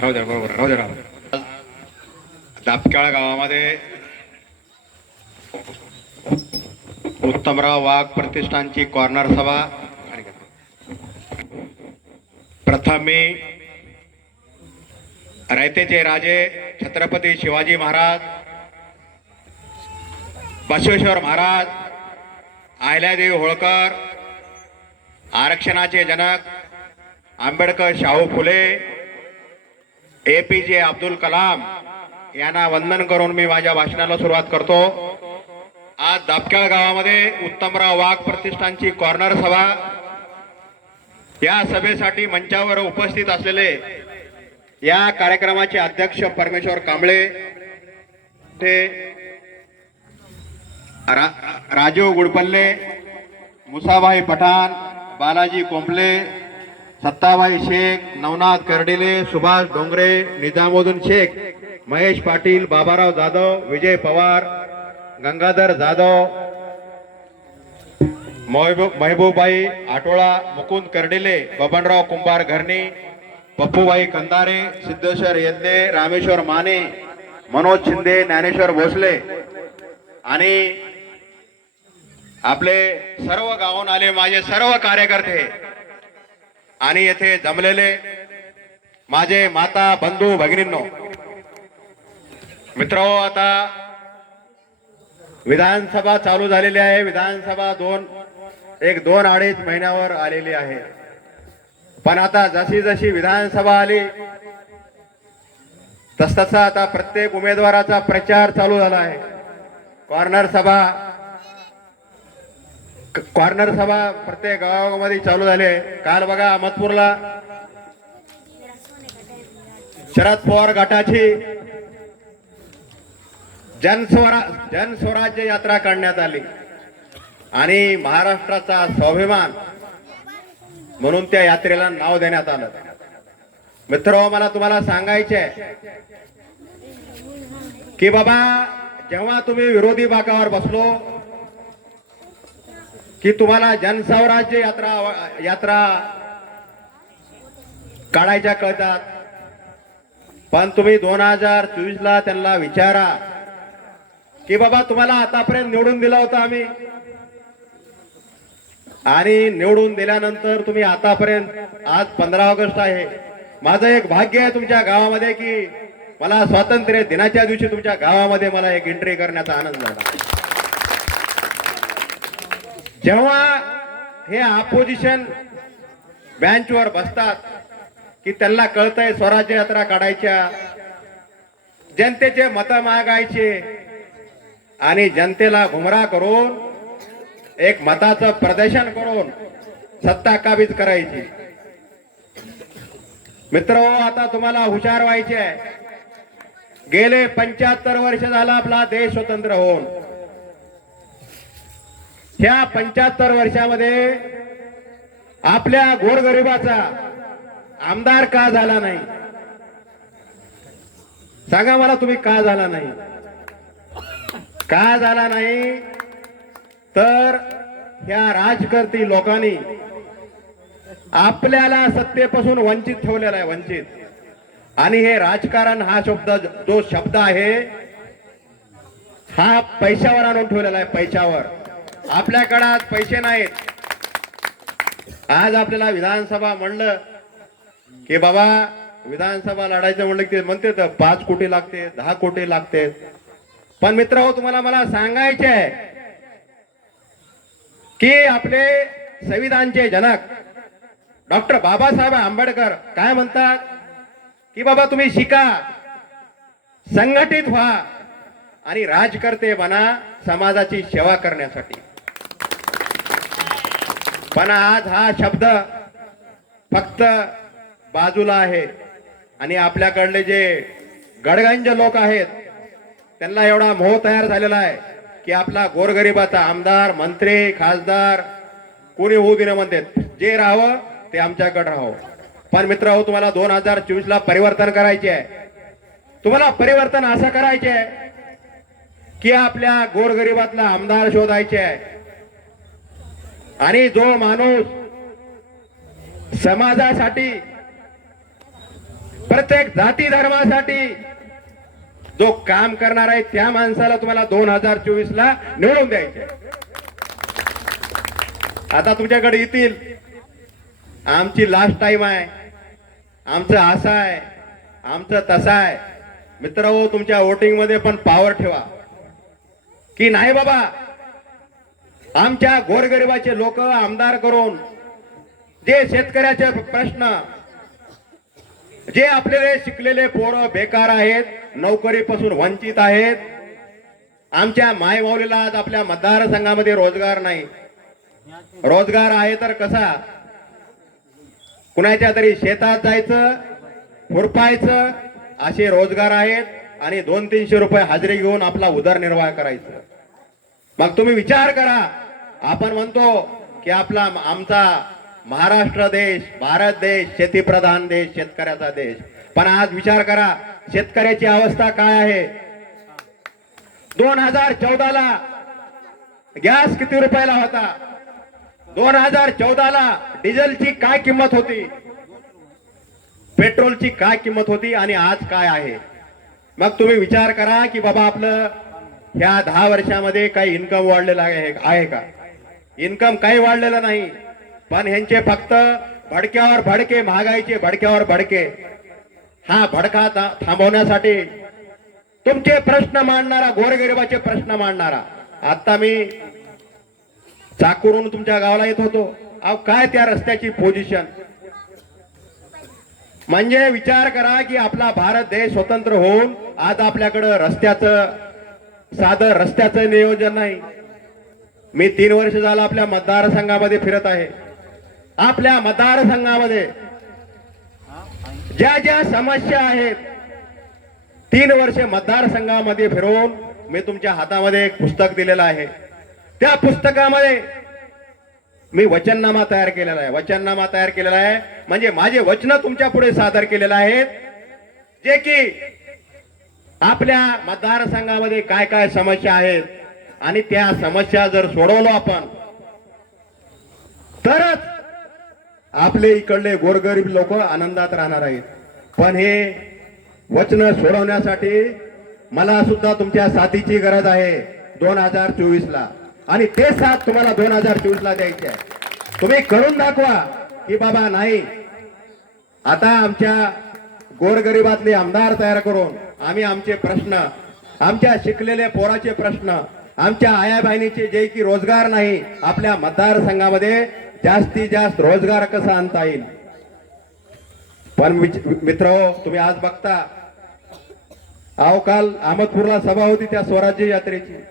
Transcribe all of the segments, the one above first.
राहू द्या बरोबर राहू द्या राहू दापकाळ गावामध्ये उत्तमराव वाघ प्रतिष्ठानची कॉर्नर सभा. प्रथम मी रयतेचे राजे छत्रपती शिवाजी महाराज बसवेश्वर महाराज आहिल्यादेवी होळकर आरक्षणाचे जनक Ambedkar Shahu Phule A P J Abdul Kalam यांना वंदन करून मी माझ्या भाषणाला सुरुवात करतो. आज दापक्याळ गावामध्ये उत्तमराव वाघ प्रतिष्ठानची कॉर्नर सभा या सभेसाठी मंचावर उपस्थित असलेले या कार्यक्रमाचे अध्यक्ष परमेश्वर कांबळे ते रा, राजीव गुडपल्ले मुसाभाई पठाण बालाजी कोंपले सत्ताबाई शेख नवनाथ कर्डिले सुभाष डोंगरे निजामुद्दीन शेख महेश पाटील बाबाराव जाधव विजय पवार गंगाधर जाधव महबूब महबूबाई आटोळा मुकुंद कर्डिले बबनराव कुंभार घरणी पप्पूबाई कंदारे सिद्धेश्वर यज्ञे रामेश्वर माने मनोज शिंदे ज्ञानेश्वर भोसले आणि आपले सर्व गावून आले माझे सर्व कार्यकर्ते. आणि येथे जमलेले माझे माता बंधू भगिनींनो मित्र आता विधानसभा चालू झालेली आहे. विधानसभा दोन एक दोन अडीच महिन्यावर आलेली आहे. पण आता जशी जशी विधानसभा आली तस तसा आता प्रत्येक उमेदवाराचा प्रचार चालू झाला आहे. कॉर्नर सभा कॉर्नर सभा प्रत्येक गावामध्ये चालू झाली आहे. काल बघा अहमदपूरला. शरद पवार गटाची जनस्वरा जनस्वराज्य यात्रा काढण्यात आली. आणि महाराष्ट्राचा स्वाभिमान म्हणून त्या यात्रेला नाव देण्यात आलं. मित्र मला तुम्हाला सांगायचे की बाबा जेव्हा तुम्ही विरोधी भागावर बसलो की तुम्हाला जनस्वराज्य यात्रा यात्रा काढायच्या कळतात. पण तुम्ही दोन हजार चोवीस ला त्यांना विचारा की बाबा तुम्हाला आतापर्यंत निवडून दिला होता आम्ही. आणि निवडून दिल्यानंतर तुम्ही आतापर्यंत आज पंधरा ऑगस्ट आहे. माझं एक भाग्य आहे तुमच्या गावामध्ये की मला स्वातंत्र्य दिनाच्या दिवशी तुमच्या गावामध्ये मला एक एंट्री करण्याचा आनंद झाला. जेव्हा हे अपोजिशन बँचवर बसतात की त्यांना कळतंय स्वराज्य यात्रा काढायच्या जनतेचे मत मागायचे आणि जनतेला गुमराह करून एक मताचं प्रदर्शन करून सत्ता काबीज करायची. मित्र आता तुम्हाला हुशार व्हायचे आहे गेले पंच्याहत्तर वर्ष झाला आपला देश स्वतंत्र होऊन. ह्या पंच्याहत्तर वर्षामध्ये आपल्या गोरगरिबाचा आमदार का झाला नाही? सांगा मला तुम्ही का झाला नाही? का झाला नाही? तर ह्या राजकर्ती लोकांनी आपल्याला सत्तेपासून वंचित ठेवलेला आहे वंचित. आणि हे राजकारण हा शब्द जो शब्द आहे हा पैशावर आणून ठेवलेला आहे पैशावर. आपल्याकडे आज पैसे नाहीत. आज आपल्याला विधानसभा म्हणलं की बाबा विधानसभा लढायचं म्हणलं की ते म्हणते तर पाच कोटी लागते दहा कोटी लागते. पण मित्र हो तुम्हाला मला सांगायचे आहे की आपले संविधानचे जनक डॉक्टर बाबासाहेब आंबेडकर काय म्हणतात? की बाबा तुम्ही शिका संघटित व्हा आणि राजकर्ते बना समाजाची सेवा करण्यासाठी. पण आज हा शब्द फक्त बाजूला आहे. आणि आपल्याकडले जे गडगंज लोक आहेत त्यांना एवढा मोह तयार झालेला आहे की आपला गोरगरिबाचा आमदार मंत्री खासदार कोणी होऊ दिनं म्हणतात. जे राहावं ते आमच्याकडे राहावं. पण मित्र हो तुम्हाला दोन हजार चोवीस ला परिवर्तन करायचे आहे. तुम्हाला परिवर्तन असं करायचे आहे की आपल्या गोरगरिबातला आमदार शोधायचे आहे. आणि जो माणूस समाजासाठी प्रत्येक जाती धर्मासाठी जो काम करणार आहे त्या माणसाला तुम्हाला दोन हजार चोवीस ला निवडून द्यायचे. आता तुमच्याकडे येतील. आमची लास्ट टाइम आहे. आमचं असं आहे. आमचं तसं आहे. मित्र हो तुमच्या वोटिंगमध्ये पण पॉवर ठेवा. की नाही बाबा? आमच्या गोरगरिबाचे लोक आमदार करून जे शेतकऱ्याचे प्रश्न जे आपले शिकलेले पोरं बेकार आहेत नोकरीपासून वंचित आहेत आमच्या मायमाऊलीला आज आपल्या मतदारसंघामध्ये रोजगार नाही. रोजगार आहे तर कसा? कुणाच्या तरी शेतात जायचं खुरपायचं असे रोजगार आहेत आणि दोन तीनशे रुपये हजेरी घेऊन आपला उदरनिर्वाह करायचं. मग तुम्ही विचार करा. आपण म्हणतो की आपला आमचा महाराष्ट्र देश भारत देश शेतीप्रधान देश शेतकऱ्याचा देश. पण आज विचार करा शेतकऱ्याची अवस्था काय आहे? दोन हजार चौदाला गॅस किती रुपयाला होता? दोन हजार चौदाला डिझेलची काय किंमत होती? पेट्रोलची काय किंमत होती आणि आज काय आहे? मग तुम्ही विचार करा की बाबा आपलं ह्या दहा वर्षामध्ये काही इन्कम वाढलेलं आहे आहे का? इन्कम काही वाढलेलं नाही. पण ह्यांचे फक्त भडक्यावर भडके महागाईचे भडक्यावर भडके. हा भडका थांबवण्यासाठी तुमचे प्रश्न मांडणारा गोरगरिबाचे प्रश्न मांडणारा. आता मी चाकूरून तुमच्या गावाला येत होतो. अहो काय त्या रस्त्याची पोझिशन म्हणजे विचार करा की आपला भारत देश स्वतंत्र होऊन आज आपल्याकडं रस्त्याचं साधं रस्त्याचं नियोजन नाही. मी तीन वर्ष झालं आपल्या मतदारसंघामध्ये फिरत आहे. आपल्या मतदारसंघामध्ये ज्या ज्या समस्या आहेत तीन वर्ष मतदारसंघामध्ये फिरवून मी तुमच्या हातामध्ये एक पुस्तक दिलेलं आहे. त्या पुस्तकामध्ये मी वचननामा तयार केलेला आहे. वचननामा तयार केलेला आहे. म्हणजे माझे वचन तुमच्यापुढे सादर केलेलं आहेत. जे की आपल्या मतदारसंघामध्ये काय काय समस्या आहेत आणि त्या समस्या जर सोडवलो आपण तरच आपले इकडले गोरगरीब लोक आनंदात राहणार आहेत. पण हे वचन सोडवण्यासाठी मला सुद्धा तुमच्या साथीची गरज आहे दोन हजार चोवीस ला आणि ते साथ तुम्हाला दोन हजार चोवीस ला द्यायचे आहे. तुम्ही करून दाखवा की बाबा नाही. आता आमच्या गोरगरिबातले आमदार तयार करून आम्ही आमचे प्रश्न आमच्या शिकलेल्या पोराचे प्रश्न आमच्या आया बहिणीचे जे की रोजगार नाही आपल्या मतदारसंघामध्ये जास्तीत जास्त रोजगार कसा आणता येईल? पण मित्र हो तुम्ही आज बघता अहो काल अहमदपूरला सभा होती त्या स्वराज्य यात्रेची.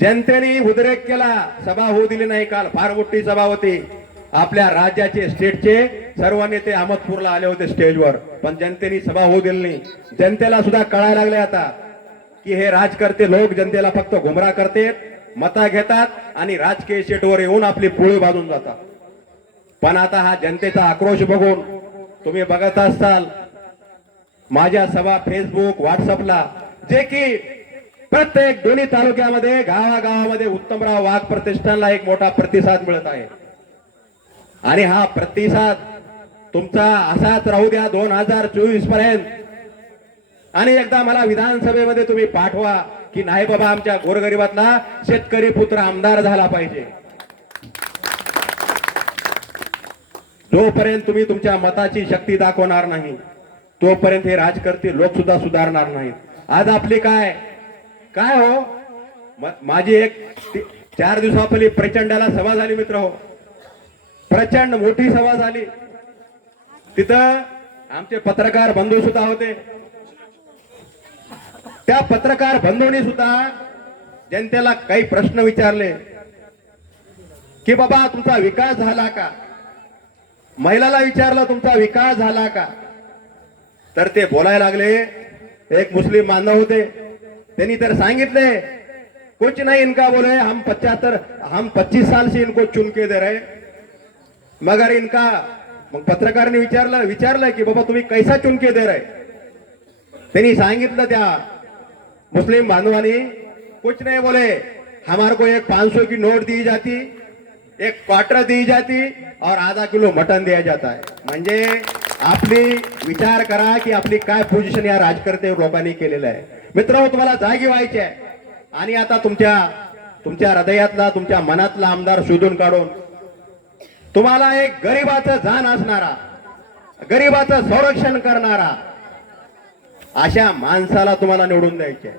जनतेने उद्रेक केला सभा होऊ दिली नाही काल फार मोठी सभा होती. आपल्या राज्याचे स्टेटचे सर्व नेते अहमदपूरला आले होते स्टेजवर. पण जनतेने सभा होऊ दिली नाही. जनतेला सुद्धा कळायला लागले आता की हे राजकर्ते लोक जनतेला फक्त घुमरा करते मता घेतात आणि राजकीय शेटवर येऊन आपली पोळी बाजून जातात. पण आता हा जनतेचा आक्रोश बघून तुम्ही बघत असाल माझ्या सभा फेसबुक व्हॉट्सअपला जे की प्रत्येक दोन्ही तालुक्यामध्ये गावागावामध्ये उत्तमराव वाघ प्रतिष्ठानला एक मोठा प्रतिसाद मिळत आहे. आणि हा प्रतिसाद तुमचा असाच राहू द्या दोन हजार चोवीसपर्यंत. आणि एकदा मला विधानसभेमध्ये तुम्ही पाठवा की नाही बाबा आमच्या गोरगरिबातला शेतकरी पुत्र आमदार झाला पाहिजे. जोपर्यंत तुम्ही तुमच्या मताची शक्ती दाखवणार नाही तोपर्यंत हे राजकर्ते लोक सुद्धा सुधारणार नाहीत. आज आपली काय? काय हो? माझी एक चार दिवसापली प्रचंडाला सभा झाली मित्र हो. प्रचंड मोठी सभा झाली. तिथं आमचे पत्रकार बंधू सुद्धा होते. त्या पत्रकार बंधूंनी सुद्धा जनतेला काही प्रश्न विचारले. की बाबा तुमचा विकास झाला का? महिलाला विचारलं तुमचा विकास झाला का? तर ते बोलायला लागले. एक मुस्लिम बांधव होते. त्यांनी तर सांगितले कुछ नाही इनका बोले हम पचाहत्तर हम पच्चीस साल से इनको चुनके दे रहे मगर इनका. मग पत्रकारांनी विचारलं विचारलं की बाबा तुम्ही कैसा चुनके दे रहे? त्यांनी सांगितलं त्या मुस्लिम बांधवानी कुछ नहीं बोले हमारे को एक 500 की नोट दी जाती एक क्वार्टर दी जाती और आधा किलो मटन दिया जाता है। म्हणजे आपली विचार करा की आपली काय पोझिशन या राजकर्ते लोकांनी केलेलं आहे. मित्र तुम्हाला जागी व्हायचे आहे आणि आता तुमच्या तुमच्या हृदयातला तुमच्या मनातला आमदार शोधून काढून तुम्हाला एक गरीबाचं जाण असणारा गरीबाचं संरक्षण करणारा अशा माणसाला तुम्हाला निवडून द्यायचे.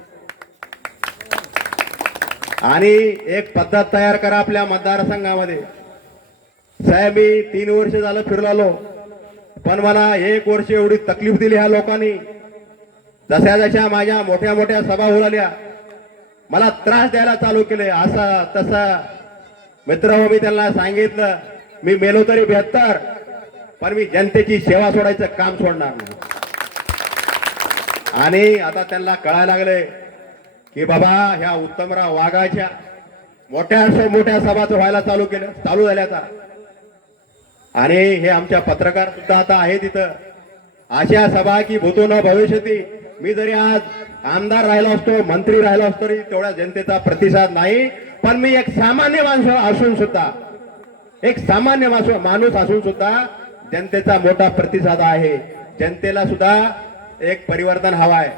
आणि एक पद्धत तयार करा आपल्या मतदारसंघामध्ये. साहेब मी तीन वर्ष झालं फिरलालो पण मला एक वर्ष एवढी तकलीफ दिली ह्या लोकांनी. जशा जशा माझ्या मोठ्या मोठ्या सभा उराल्या मला त्रास द्यायला चालू केले असा तसा मित्र हो मी त्यांना सांगितलं. मी मेलो तरी बेहत्तर पण मी जनतेची सेवा सोडायचं काम सोडणार नाही. आणि आता त्यांना कळायला लागले की बाबा ह्या उत्तमराव वाघाच्या मोठ्या मोठ्या सभाचं व्हायला चालू केलं चालू झाल्या आता. आणि हे आमच्या पत्रकार सुद्धा आता आहे तिथं अशा सभा की भूतो न भविष्यती मी जरी आज आमदार राहिलो असतो मंत्री राहिलो असतो तरी तेवढ्या जनतेचा प्रतिसाद नाही पण मी एक सामान्य माणूस असून सुद्धा एक सामान्य माणूस माणूस असून सुद्धा जनतेचा मोठा प्रतिसाद आहे. जनतेला सुद्धा एक परिवर्तन हवं आहे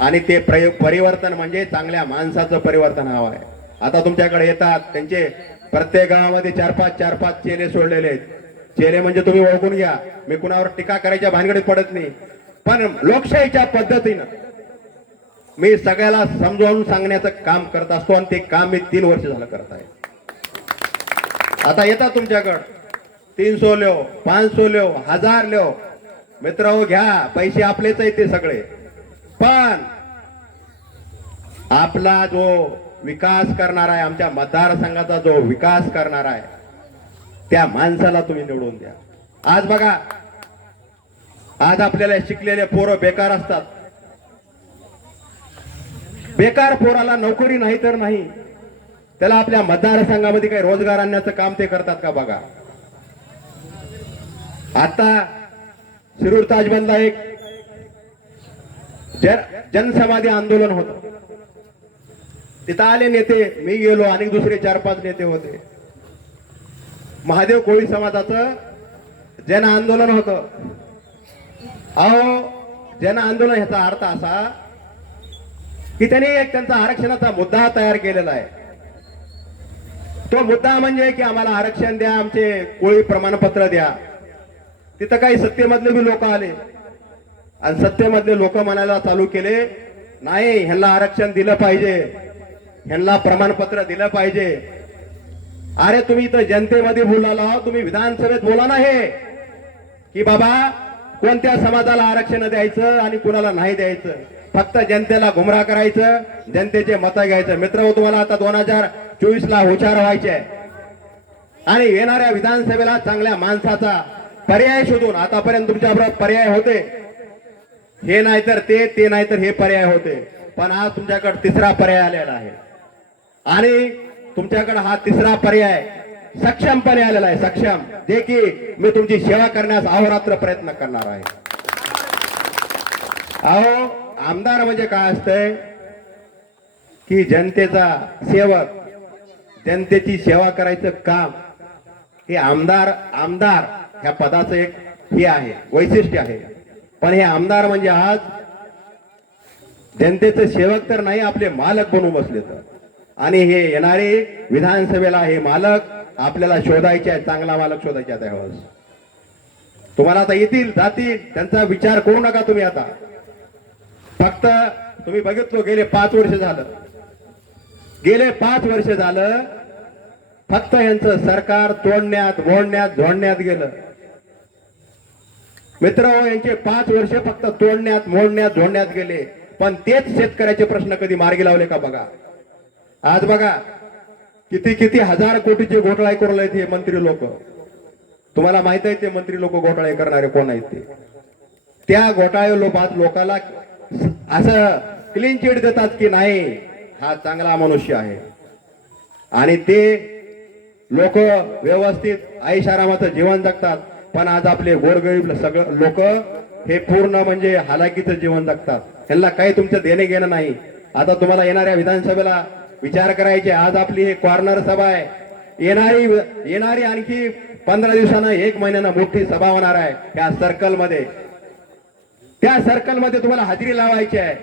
आणि ते प्रयोग परिवर्तन म्हणजे चांगल्या माणसाचं परिवर्तन हवं आहे आता तुमच्याकडे येतात त्यांचे प्रत्येक गावामध्ये चार पाच चार पाच चेले सोडलेले आहेत. चेले म्हणजे तुम्ही ओळखून घ्या. मी कुणावर टीका करायच्या भानगडीत पडत नाही. पण लोकशाहीच्या पद्धतीनं मी सगळ्याला समजावून सांगण्याचं काम करत असतो आणि ते काम मी तीन वर्ष झालं करत आहे. आता येतात तुमच्याकडं. तीन सो ल्यो पाच सो ल्यो हजार लो मित्र हो घ्या. पैसे आपलेच आहेत ते सगळे. पण आपला जो विकास करणार आहे आमच्या मतदारसंघाचा जो विकास करणार आहे त्या माणसाला तुम्ही निवडून द्या. आज बघा आज आपल्याला शिकलेले पोरं बेकार असतात. बेकार पोराला नोकरी नाही तर नाही. त्याला आपल्या मतदारसंघामध्ये काही रोजगार आणण्याचं काम ते करतात का बघा? आता शिरूर ताजबंदला एक जन जनसमाधी आंदोलन होत. तिथं आले नेते मी गेलो आणि दुसरे चार पाच नेते होते. महादेव कोळी समाजाचं जन आंदोलन होत. अहो जन आंदोलन ह्याचा अर्थ असा की त्यांनी एक त्यांचा आरक्षणाचा मुद्दा तयार केलेला आहे. तो मुद्दा म्हणजे की आम्हाला आरक्षण द्या आमचे कोळी प्रमाणपत्र द्या. तिथं काही सत्तेमधले बी लोक आले. आणि सत्तेमधले लोक म्हणायला चालू केले नाही ह्यांना आरक्षण दिलं पाहिजे. ह्यांना प्रमाणपत्र दिलं पाहिजे. अरे तुम्ही इथं जनतेमध्ये बोलायला तुम्ही विधानसभेत बोला ना हे की बाबा कोणत्या समाजाला आरक्षण द्यायचं आणि कुणाला नाही द्यायचं? फक्त जनतेला गुमराह करायचं जनतेचे मतं घ्यायचं. मित्र हो, तुम्हाला आता दोन हजार चोवीस ला हुशार व्हायचे. आणि येणाऱ्या विधानसभेला चांगल्या माणसाचा पर्याय शोधून आतापर्यंत तुमच्याबरोबर पर्याय होते. हे नाही तर ते ते नाही तर हे पर्याय होते. पण आज तुमच्याकडे तिसरा पर्याय आलेला आहे. आणि तुमच्याकडे हा तिसरा पर्याय सक्षमपणे आलेला आहे. सक्षम. जे की मी तुमची सेवा करण्यास अहोरात्र प्रयत्न करणार आहे. अहो आमदार म्हणजे काय असतंय? की जनतेचा सेवक जनतेची सेवा करायचं काम. हे आमदार आमदार ह्या पदाचं एक हे आहे वैशिष्ट्य आहे. पण हे आमदार म्हणजे आज जनतेचे सेवक तर नाही आपले मालक बनून बसले तर. आणि हे येणारे विधानसभेला हे मालक आपल्याला शोधायचे आहेत चांगला मालक शोधायचे त्यावेळेस तुम्हाला आता येतील जातील त्यांचा विचार करू नका तुम्ही आता. फक्त तुम्ही बघितलो गेले पाच वर्ष झालं. गेले पाच वर्ष झालं फक्त यांचं सरकार तोडण्यात बोडण्यात झोडण्यात गेलं. मित्र हो, यांचे पाच वर्ष फक्त तोडण्यात मोडण्यात झोडण्यात गेले. पण तेच शेतकऱ्याचे प्रश्न कधी मार्गी लावले का बघा? आज बघा किती किती हजार कोटीचे घोटाळे करून हे मंत्री लोक. तुम्हाला माहीत आहे ते मंत्री लोक घोटाळे करणारे कोण आहेत ते? त्या घोटाळे लोकात लोकाला असं क्लीन चिट देतात की नाही? हा चांगला मनुष्य आहे. आणि ते लोक व्यवस्थित आईशारामाचं जीवन जगतात पण आज आपले गोरगरीब सगळं लोक हे पूर्ण म्हणजे हालाकीचं जीवन जगतात. त्यांना काही तुमचं देणे घेणं नाही. आता तुम्हाला येणाऱ्या विधानसभेला विचार करायचे आज आपली हे कॉर्नर सभा आहे. येणारी येणारी आणखी पंधरा दिवसानं एक महिन्यानं मोठी सभा होणार आहे त्या सर्कलमध्ये त्या सर्कलमध्ये तुम्हाला हजेरी लावायची आहे.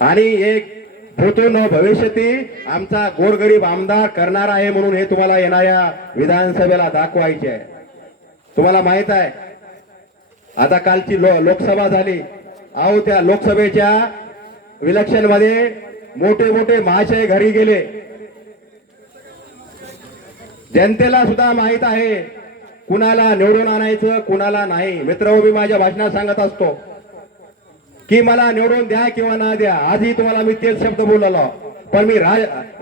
आणि एक होतो न भविष्यती आमचा गोरगरीब आमदार करणार आहे म्हणून हे तुम्हाला येणाऱ्या विधानसभेला दाखवायचे आहे. तुम्हाला माहीत आहे आता कालची लो लोकसभा झाली. अहो त्या लोकसभेच्या इलेक्शनमध्ये मोठे मोठे महाशय घरी गेले. जनतेला सुद्धा माहीत आहे कुणाला निवडून आणायचं कुणाला नाही. मित्र मी माझ्या भाषणात सांगत असतो. की मला निवडून द्या किंवा ना द्या आजही तुम्हाला मी तेच शब्द बोललो. पण मी राज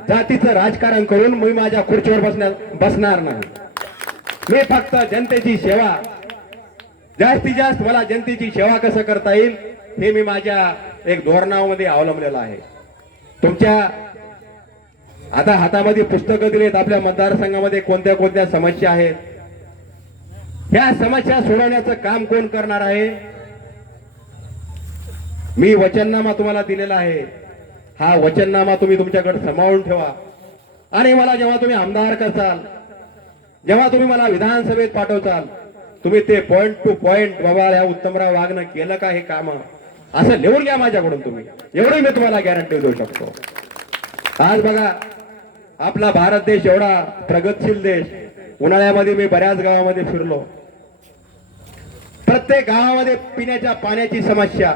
जातीचं राजकारण करून मी माझ्या खुर्चीवर बसणार बसणार नाही. मी फक्त जनतेची सेवा जास्तीत जास्त मला जनतेची सेवा कसं करता येईल हे मी माझ्या एक धोरणामध्ये अवलंबलेलं आहे. तुमच्या आता हातामध्ये पुस्तकं दिलेत आपल्या मतदारसंघामध्ये कोणत्या कोणत्या समस्या आहेत? ह्या समस्या सोडवण्याचं काम कोण करणार आहे? मी वचननामा तुम्हाला दिलेला आहे. हा वचननामा तुम्ही तुमच्याकडे समावून ठेवा. आणि मला जेव्हा तुम्ही आमदार करसाल जेव्हा तुम्ही मला विधानसभेत पाठवचाल तुम्ही ते पॉइंट टू पॉइंट बाबा या उत्तमराव वागणं केलं का हे काम? असं लिहून घ्या माझ्याकडून तुम्ही. एवढी मी तुम्हाला गॅरंटी देऊ शकतो. आज बघा आपला भारत देश एवढा प्रगतशील देश. उन्हाळ्यामध्ये मी बऱ्याच गावामध्ये फिरलो. प्रत्येक गावामध्ये पिण्याच्या पाण्याची समस्या.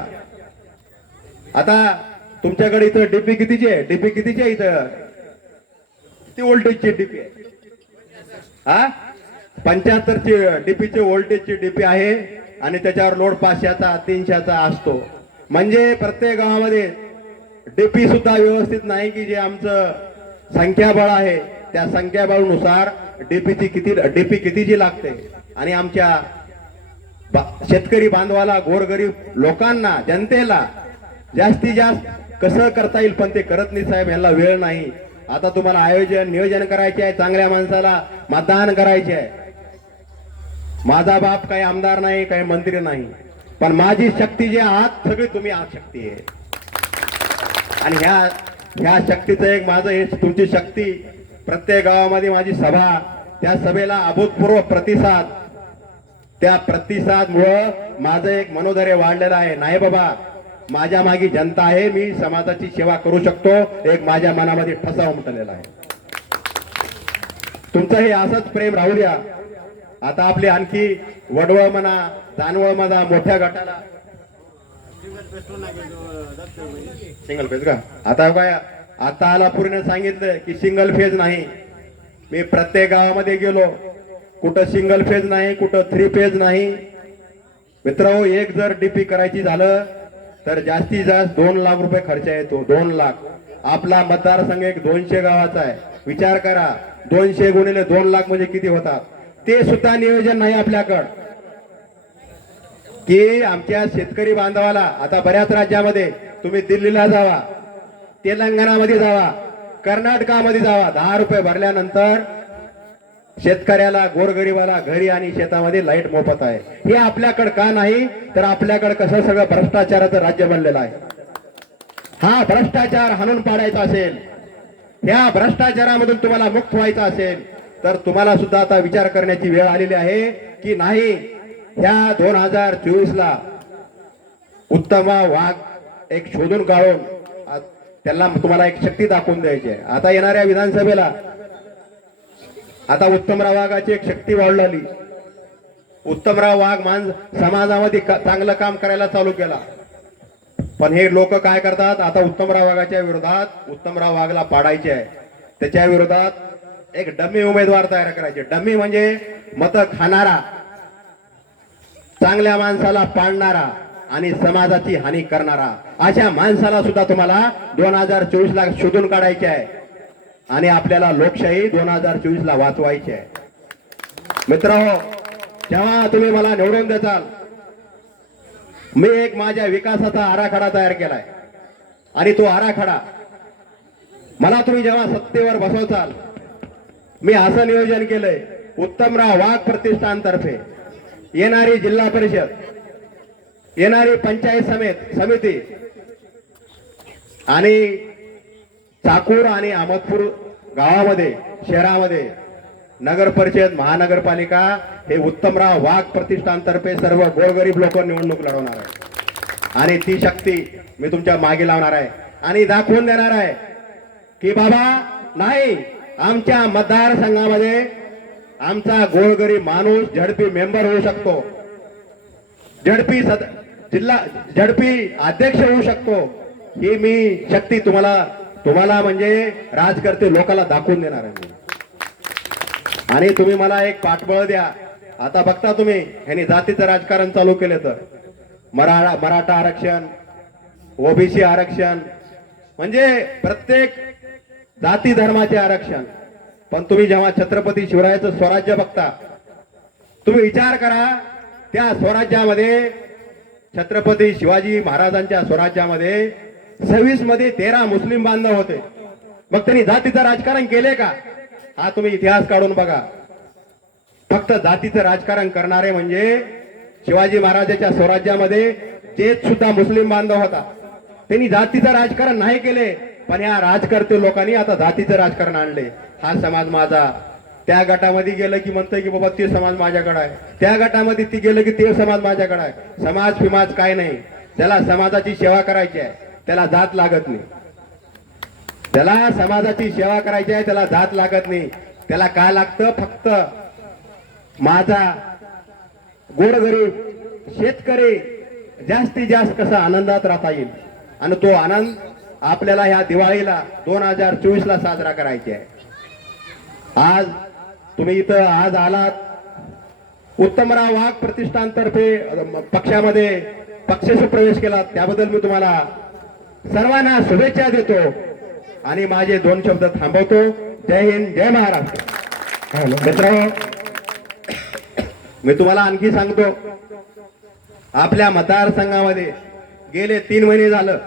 आता तुमच्याकडे इथं डीपी कितीची आहे? डीपी कितीची आहे इथं? किती व्होल्टेजची डीपी आहे. हा? पंच्याहत्तरची डीपीचे व्होल्टेजची डीपी आहे आणि त्याच्यावर लोड पाचशेचा तीनशेचा असतो. म्हणजे प्रत्येक गावामध्ये डीपी सुद्धा व्यवस्थित नाही की जे आमचं संख्याबळ आहे. त्या संख्याबळानुसार डीपीची किती डीपी कितीची लागते? आणि आमच्या बा- शेतकरी बांधवाला गोरगरीब लोकांना जनतेला जास्तीत जास्त कसं करता येईल पण ते करत नाही साहेब यांना वेळ नाही. आता तुम्हाला आयोजन नियोजन करायचे आहे चांगल्या माणसाला मतदान करायचे आहे. माझा बाप काही आमदार नाही काही मंत्री नाही. पण माझी शक्ती जी आहात सगळी तुम्ही आहात शक्ती आहे. आणि ह्या ह्या शक्तीचं एक माझं हे तुमची शक्ती. प्रत्येक गावामध्ये माझी सभा त्या सभेला अभूतपूर्व प्रतिसाद. त्या प्रतिसादमुळं माझं एक मनोधैर्य वाढलेलं आहे. नाही बाबा माझ्या मागे जनता आहे मी समाजाची सेवा करू शकतो. एक माझ्या मनामध्ये ठसा उमटलेला आहे. तुमचं हे असंच प्रेम राहू द्या. आता आपली आणखी वडवळ म्हणा जानवळ म्हणा मोठ्या गटाला. सिंगल फेज का? आता काय आता आलापूरने सांगितलं की सिंगल फेज नाही. मी प्रत्येक गावामध्ये गेलो. कुठं सिंगल फेज नाही कुठं थ्री फेज नाही. मित्र एक जर डीपी करायची झालं तर जास्तीत जास्त दोन लाख रुपये खर्च येतो दोन लाख. आपला मतदारसंघ एक दोनशे गावाचा आहे. विचार करा दोनशे गुणिले दोन लाख म्हणजे किती होतात? ते सुद्धा नियोजन नाही आपल्याकडं. की आमच्या शेतकरी बांधवाला आता बऱ्याच राज्यामध्ये तुम्ही दिल्लीला जावा तेलंगणामध्ये जावा कर्नाटकामध्ये जावा दहा रुपये भरल्यानंतर शेतकऱ्याला गोरगरीबाला घरी आणि शेतामध्ये लाइट मोफत आहे. हे आपल्याकडे का नाही तर आपल्याकडे कसं सगळं भ्रष्टाचाराचं राज्य बनलेलं आहे. हा भ्रष्टाचार हाणून पाडायचा असेल ह्या भ्रष्टाचारामधून तुम्हाला मुक्त व्हायचं असेल तर तुम्हाला सुद्धा आता विचार करण्याची वेळ आलेली आहे की नाही. ह्या दोन हजार चोवीस ला उत्तमा वाघ एक शोधून काढून त्यांना तुम्हाला एक शक्ती दाखवून द्यायची आहे. आता येणाऱ्या विधानसभेला आता उत्तमराव वाघाची एक शक्ती वाढली. उत्तमराव वाघ मान समाजामध्ये का- चांगलं काम करायला चालू केला. पण हे लोक काय करतात? आता उत्तमराव वाघाच्या विरोधात उत्तमराव वाघला पाडायचे आहे. त्याच्या विरोधात एक डमी उमेदवार तयार करायचे. डमी म्हणजे मत खाणारा चांगल्या माणसाला पाडणारा आणि समाजाची हानी करणारा. अशा माणसाला सुद्धा तुम्हाला दोन हजार चोवीस ला शोधून काढायचे आहे. आणि आपल्याला लोकशाही दोन हजार चोवीस ला वाचवायची आहे. मित्र जेव्हा तुम्ही मला निवडून देताल मी एक माझ्या विकासाचा आराखडा तयार केलाय. आणि तो आराखडा मला तुम्ही जेव्हा सत्तेवर बसवताल मी असं नियोजन केलंय उत्तमराव वाघ प्रतिष्ठानतर्फे येणारी जिल्हा परिषद येणारी पंचायत समेत समिती आणि चाकूर आणि अहमदपूर गावामध्ये शहरामध्ये नगर परिषद महानगरपालिका हे उत्तमराव वाघ प्रतिष्ठानतर्फे सर्व गोरगरीब लोक निवडणूक लढवणार आहे आणि ती शक्ती मी तुमच्या मागे लावणार आहे. आणि दाखवून देणार आहे की बाबा नाही आमच्या मतदारसंघामध्ये आमचा गोरगरीब माणूस झडपी मेंबर होऊ शकतो. झडपी सद जिल्हा झडपी अध्यक्ष होऊ शकतो. ही मी शक्ती तुम्हाला तुम्हाला म्हणजे राजकर्ते लोकाला दाखवून देणार आहे आणि तुम्ही मला एक पाठबळ द्या. आता बघता तुम्ही ह्यांनी जातीचं राजकारण चालू केलं तर. मराठा मराठा आरक्षण ओबीसी आरक्षण म्हणजे प्रत्येक जाती धर्माचे आरक्षण. पण तुम्ही जेव्हा छत्रपती शिवरायाचं स्वराज्य बघता तुम्ही विचार करा त्या स्वराज्यामध्ये छत्रपती शिवाजी महाराजांच्या स्वराज्यामध्ये सव्वीसमध्ये तेरा मुस्लिम बांधव होते. मग त्यांनी जातीचं राजकारण केले का? हा तुम्ही इतिहास काढून बघा. फक्त जातीचं राजकारण करणारे म्हणजे शिवाजी महाराजांच्या स्वराज्यामध्ये ते सुद्धा मुस्लिम बांधव होता. त्यांनी जातीचं राजकारण नाही केले पण या राजकर्ते लोकांनी आता जातीचं राजकारण आणले. हा समाज माझा. त्या गटामध्ये गेलं की म्हणतंय की बाबा ते समाज माझ्याकडे आहे. त्या गटामध्ये ती गेलं की ते समाज माझ्याकडे आहे. समाज फिमाज काय नाही. त्याला समाजाची सेवा करायची आहे. त्याला जात लागत नाही. त्याला समाजाची सेवा करायची आहे त्याला जात लागत नाही. त्याला काय लागतं? फक्त माझा गोरगरीब शेतकरी जास्तीत जास्त कसा आनंदात राहता येईल? आणि तो आनंद आपल्याला ह्या दिवाळीला दोन हजार चोवीस ला साजरा करायची आहे. आज तुम्ही इथं आज आलात. उत्तमराव वाघ प्रतिष्ठानतर्फे पक्षामध्ये पक्षाशी प्रवेश केला. त्याबद्दल मी तुम्हाला सर्वांना शुभेच्छा देतो. आणि माझे दोन शब्द थांबवतो. जय हिंद जय महाराष्ट्र. मित्र मी तुम्हाला आणखी सांगतो. आपल्या मतदारसंघामध्ये गेले तीन महिने झालं.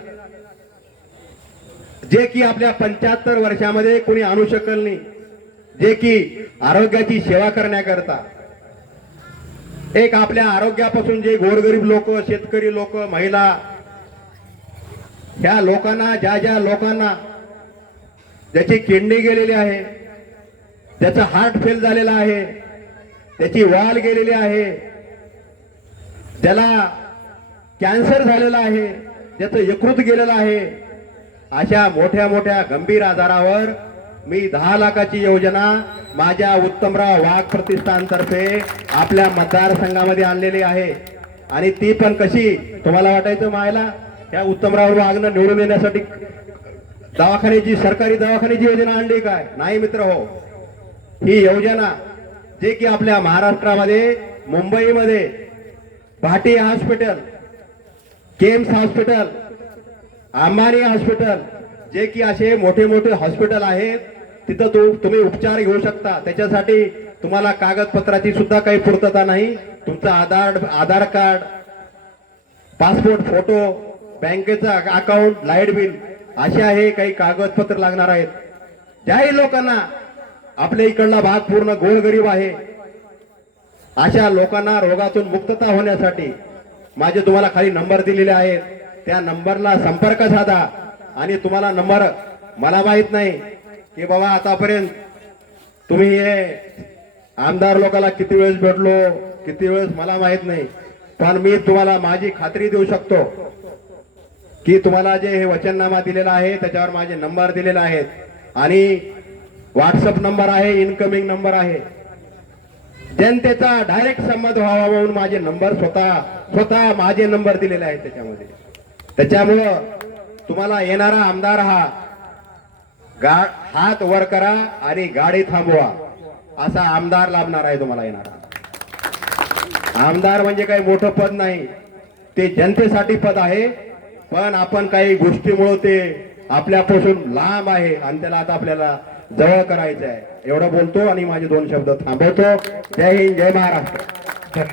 जे की आपल्या पंच्याहत्तर वर्षामध्ये कोणी आणू शकल नाही. जे की आरोग्याची सेवा करण्याकरता. एक आपल्या आरोग्यापासून जे गोरगरीब लोक शेतकरी लोक महिला ह्या लोकांना ज्या ज्या लोकांना ज्याची किडनी गेलेली आहे त्याचं हार्ट फेल झालेलं आहे त्याची वाल गेलेली आहे त्याला कॅन्सर झालेला आहे त्याचं यकृत गेलेलं आहे अशा मोठ्या मोठ्या गंभीर आजारावर मी दहा लाखाची योजना माझ्या उत्तमराव वाघ प्रतिष्ठानतर्फे आपल्या मतदारसंघामध्ये आणलेली आहे. आणि ती पण कशी तुम्हाला वाटायचं मायला? या उत्तमराव वागणं निवडून येण्यासाठी दवाखान्याची सरकारी दवाखान्याची योजना आणली काय? नाही मित्र हो. ही योजना जे की आपल्या महाराष्ट्रामध्ये मुंबईमध्ये Bhati hospital KEM's hospital Ambani hospital जे की असे मोठे मोठे हॉस्पिटल आहेत तिथं तू तुम्ही उपचार घेऊ शकता. त्याच्यासाठी तुम्हाला कागदपत्राची सुद्धा काही पूर्तता नाही. तुमचं Aadhaar Aadhaar card passport photo बँकेचं अकाउंट लाइट बिल असे आहे काही कागदपत्र लागणार आहेत. ज्याही लोकांना आपल्या इकडला भाग पूर्ण गोरगरीब आहे. अशा लोकांना रोगातून मुक्तता होण्यासाठी माझे तुम्हाला खाली नंबर दिलेले आहेत. त्या नंबरला संपर्क साधा. आणि तुम्हाला नंबर मला माहीत नाही की बाबा आतापर्यंत तुम्ही हे आमदार लोकांना किती वेळेस भेटलो किती वेळेस मला माहीत नाही. पण मी तुम्हाला माझी खात्री देऊ शकतो. की तुम्हाला जे हे वचननामा दिलेला आहे त्याच्यावर माझे नंबर दिलेले आहेत. आणि व्हॉट्सअप नंबर आहे इनकमिंग नंबर आहे. जनतेचा डायरेक्ट संबंध व्हावा म्हणून माझे नंबर स्वतः स्वतः माझे नंबर दिलेले आहेत त्याच्यामध्ये. त्याच्यामुळं तुम्हाला येणारा आमदार हा गा हात वर करा आणि गाडी थांबवा. असा आमदार लाभणार आहे तुम्हाला येणारा. आमदार म्हणजे काही मोठं पद नाही. ते जनतेसाठी पद आहे. पण आपण काही गोष्टीमुळं ते आपल्यापासून लांब आहे आणि त्याला आता आपल्याला जवळ करायचं आहे एवढं बोलतो आणि माझे दोन शब्द थांबवतो. जय हिंद जय महाराष्ट्र.